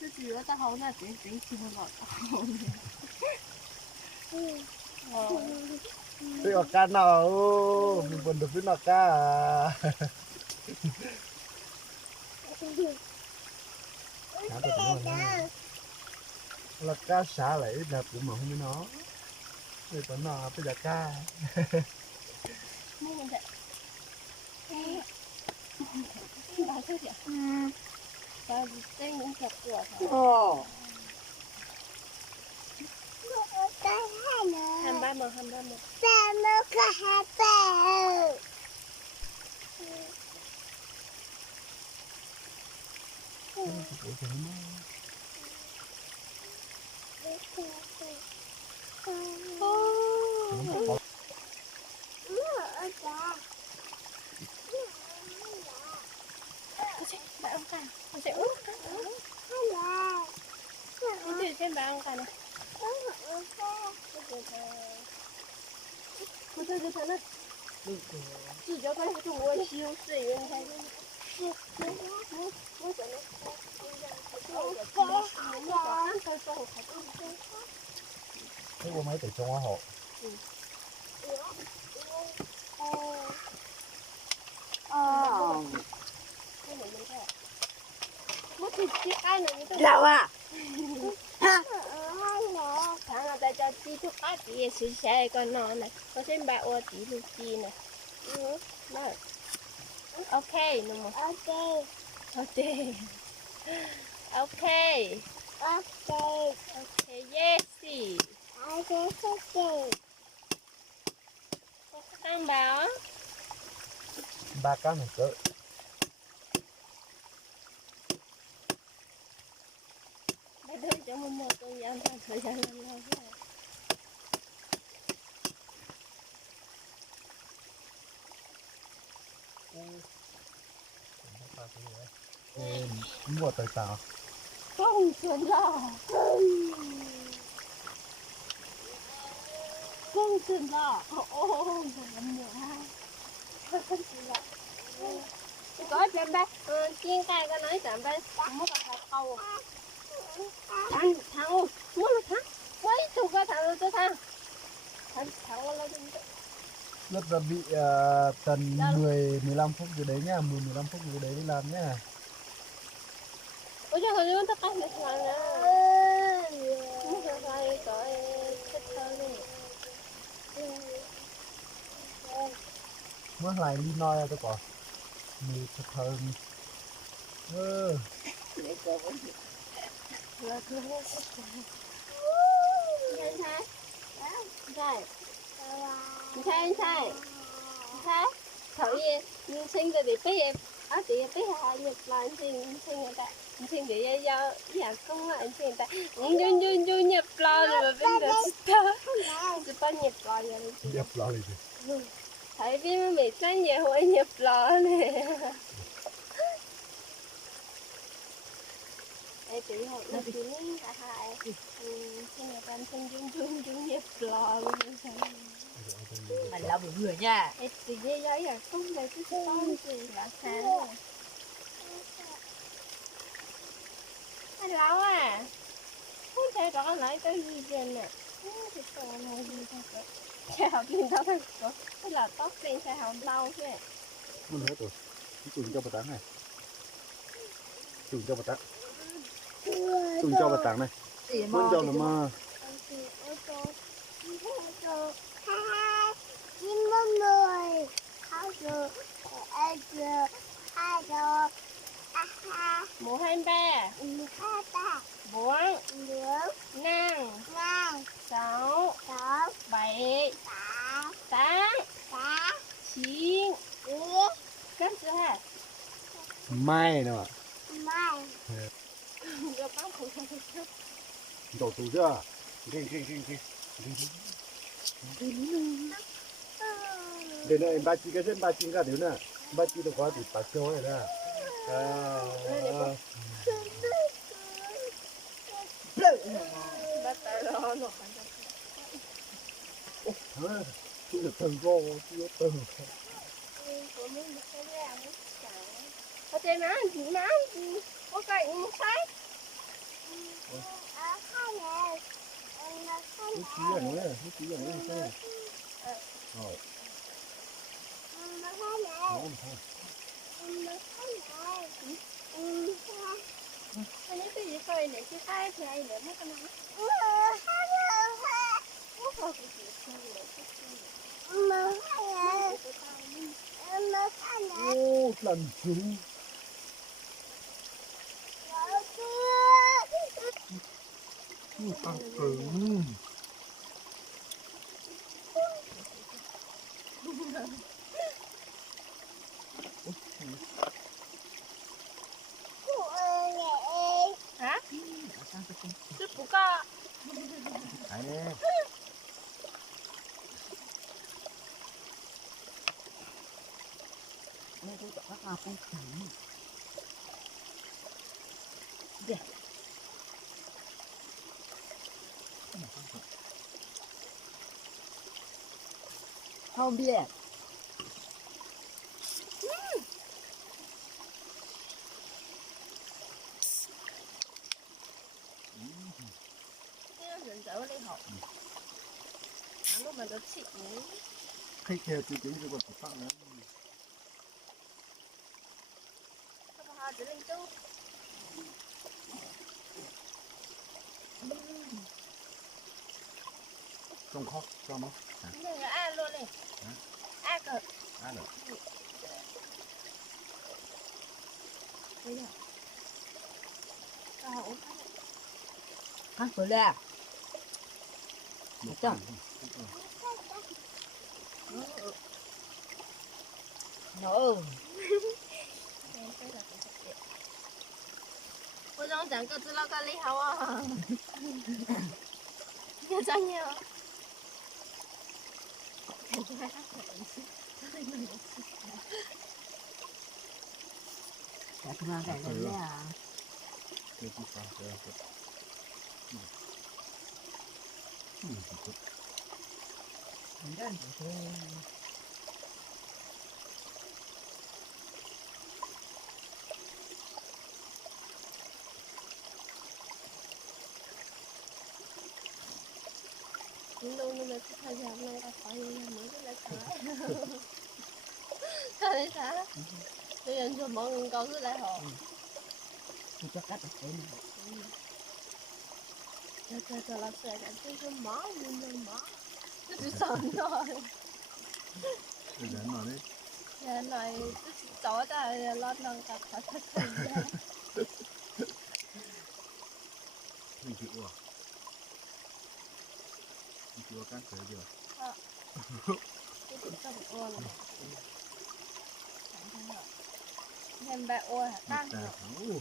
自己有在好那真真喜欢搞好呢。Cái ngọt cá nào mình buồn được với ngọt cá à. Là cá xả lại đẹp của mà không biết nó rồi còn nó bây giờ cá mua mình vậy bà sao vậy bà tên những chặt của ham ba mờ bạn ông cà mình sẽ út đi trên bạn ông cà này不对对对，那只叫他是我修水人才是。cái bộ máy để trong hoa hậu Đâu à? Thằng nào ta cho tí thuốc ác thì sẽ xe con nó này, có xem bà ô tí thuốc chi này. Đó. Ok, đúng không? Ok. Ok. Ok. Ok. Ok, yes. Ok. Con bảo. ba cá này cỡ Bây giờ cho một con dám ra thời gian làm lâu rồi. mua tài tạo Không chuẩn lo. Không chuẩn lo. Ồ, làm nhiều ha. Không chuẩn lo. Có chém ba, chiên cay có nói chém ba, không có hạt câu. Thằng ơi, muốn là thằng, mấy chục cái thằng tôi thằng ơi lên rất là bị tầm 10-15 phút gì đấy nhá 10-15 phút gì đấy đi làm nhá. Ủa chứ hồi nãy tao cắt được mà nè. Muốn sao phải cởi thích hơn đi. Mới lại đi nói tôi có mì thật hơn Để cô vẫn là cô hết thích hơn. Nhìn thấy? Thấy? Thấy? Thử gì? Nhưng sinh ra thì biết em. Thì biết họ nhập lại sinh người ta. Sinh để do nhà không lại sinh ta. Nhưng nhập lại rồi mà bên đó ta. Chỉ có nhập lại rồi. nhập lại gì Thấy biết mấy cái nhà hội nhập lại nè. Ê chị học nó chính cả hai xin nhà con xin dung nhập lò luôn sao mày làm được người nha. ê chị dây giấy à không đây cứ con gì là sáng rồi anh lâu à không thể rõ lại tới gì trên nè thì còn này gì thôi xe học lên đó thôi tức là tóc lên xe học lâu thế muốn hết rồi dùng cho bà táng này dùng cho bà táng dùng cho bà táng này muốn cho nó mà một hai ba bốn năm sáu bảy tám chín cất chưa hả mai nữa rồi bác phụ cho tôi cất đổ tủ chưa để này ba chị cái trên ba chị cả đứa nè ba chị được quá thì bà chơi này nè bắt tay đó nó chưa được từng cô chưa từng ở trên má có cái một cái Hút chí ở nữa, hút chí ở nữa xem. Rồi. Không, không. Anh nhớ cái gì coi để cái tay thì ai để mấy cái này. Ô, lần trứng. Tăng cứng. Hả? Sức của con. Đấy nè. Đây tôi có các con khỉ. Không biết. Cái nó dở đi học. Lúc mà nó xịn ấy. Khách theo tư chứng cho con phải phẳng nữa. Sao mà họ chỉ lên chú. Trong kho, cho nó. Đây là ăn luôn này. Ăn cờ. Ăn được. Đây rồi. Sao uống Hả? Rồi ra. Một Chồng. Nó cô giống chẳng có tư lo cái lý hậu à. Nhớ cho nhiều. chả thương ăn cái này à. Đây cũng phải rồi. Mình đang thôi. Nhưng đâu nó mới thời gian này là phải mới là sao? Tại sao? Bây giờ cho mọi người con cứ lại họ. Tôi cho cắt được cái này. Cho là sẽ là cái mỏ nhưng mà mỏ nó chỉ sợ thôi. Để dán vào đấy. Giờ này cứ chó ra lo nâng cả thật thật ra. Mình chịu à? Mình chịu cắt thế chưa? Cái cũng cho một ô này. Thêm bẹ ô hả tăng Tà rồi. thắng.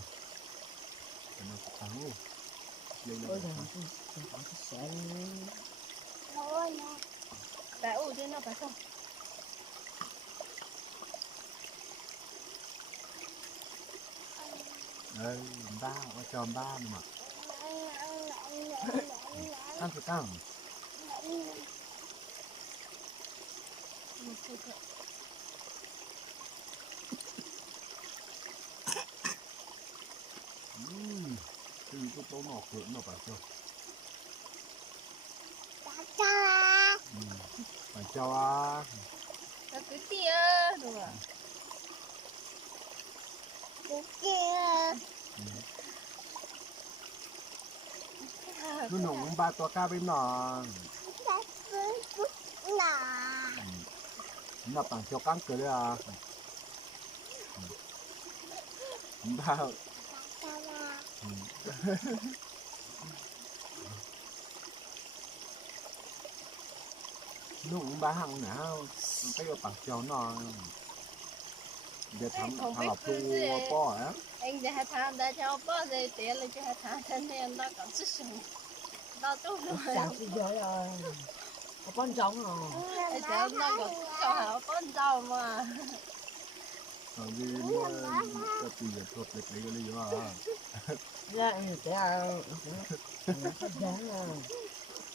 Nó thắng. Lên Ôi lên. giời, tôi có cái xe. Bẹ ô trên nó phải không? Đây, ba, ở tròn ba mà. Ăn phải căng. Từ cái tố nọ cửa nó phải chưa? Phải cho à. Nó cứ tia đúng không? Nó nồng ba toa ca bên nọ. Nó bằng cho căng cửa đấy à. Ba. Nó cũng ba hằng nào. Cái bằng cho nó. Để thăm là phu po á. Anh để tham đã cho bố rồi tiền là cho tham cho nên nó còn sức sống. Nó tốt rồi. Sáng thì rồi rồi. Có con trống rồi. Để cho nó còn cho hảo con dâu mà. Vì nó cái gì thuộc lịch đấy cái lý do à. Dạ, thế à. Nó có dáng à.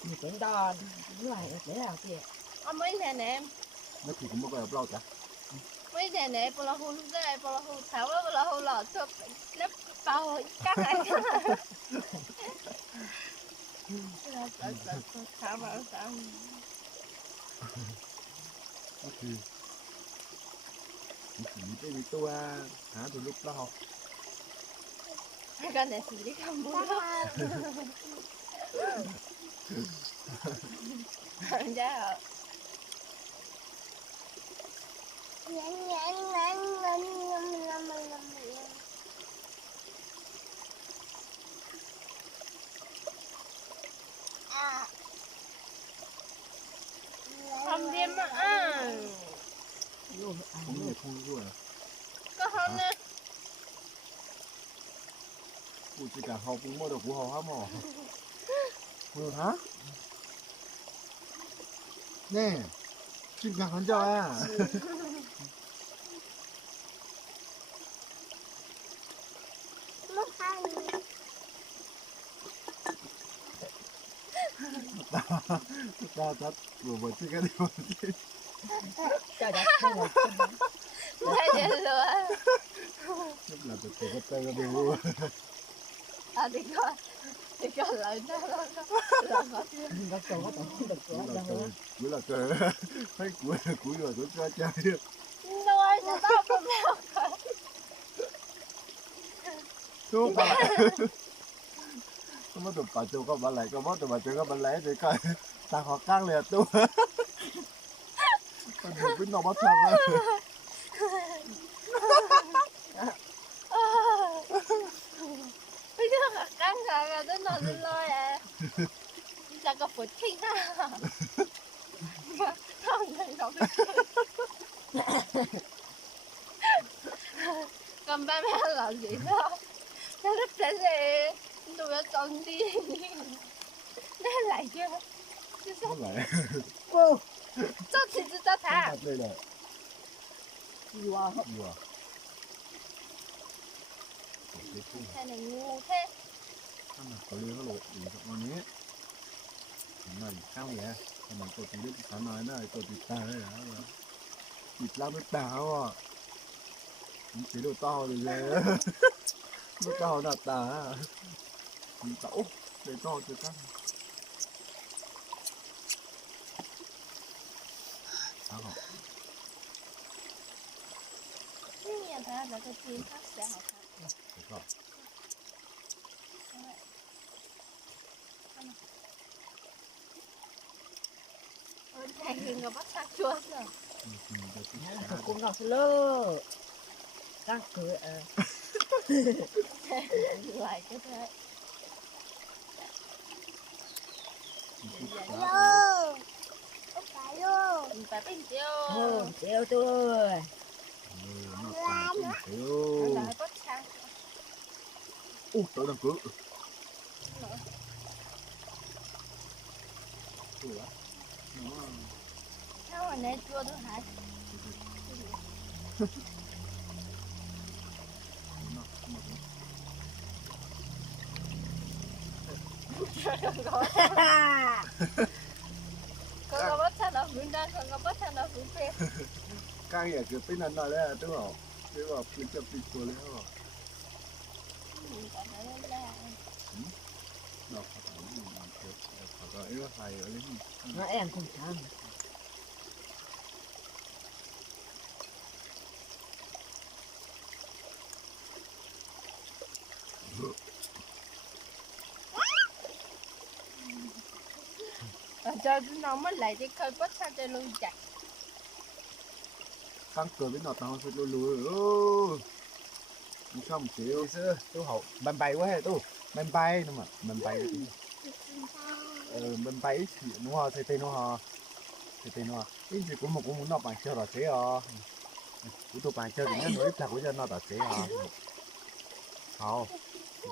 Mình cũng đo. Đúng rồi, thế là kìa. Ông mấy nè nè em. Nó chỉ có một cái blau chả. mấy giờ này bò hu lúc đấy bò hu tháo bò hu lọ cho lớp bao các này tháo vào tháo ก็คือมีมีตัวหาตัวลูกเรา cái này xử lý không muốn ra rồi không điên mà ăn cũng là không rồi có không nèกูchỉ cả học cũng mua được của họ hả mỏ mua hả nè xin cả hắn cho à ta thật vừa vừa chỉ cái điều cho đặt thấy chưa rồi rất là tự cái tay cái điều à thì coi lại nó có cầu có tổng được của cuối là trời thấy cuối rồi tôi cho chơi đâu ai sẽ tao không nào xuống ba lại không có được bà châu có bà lại có mất được bà châu có bà lẽ thì coi ta họ căng liền tôi con được biết nó bắt thằng bây giờ căng rồi tới nó lên lôi à sao có phụt kinh ha không thành không còn ba mẹ làm gì đó nó rất là gì tụi nó con đi nó lại chưa không lại cô cho chị cho thả đây là wow vừa cái này ngu thế ăn là có liên nó lộ gì cho con nhé này sao vậy mà tôi chỉ biết sáng nói này tôi chỉ ta đấy hả thịt lao nước táo à chế độ to rồi về nước to là tả tẩu để to cho các sao hả nhà ta là cái chuyện khác sẽ học được rồi thầy đừng có bắt xác chuột rồi cũng ngọc lơ các cửa lại cái thế mình phải bên tiêu tiêu tôi nó phải lại bắt xác tôi đang cứ sao mà này chua thôi hả con có bắt xác nào phương đan con có bắt xác nào phương phê cái gì cứ tin anh nói đấy đúng không chứ mà cứ chấp điตัวเลยhả nó phải làm được phải có ý hay ở đây nó em không tham cho nó mất lại thì khơi bắt xác cho luôn chạy căng cửa với nó tao sẽ lùi lùi ô không chịu xưa tôi hậu bàn bay quá hay tôi bàn bay nhưng mà bàn bay bàn bay thì nó thì tên nó thì tên nó ít thì cũng muốn nó bàn chơi là thế à của tôi bàn chơi thì nó nói thật của cho nó là thế à hậu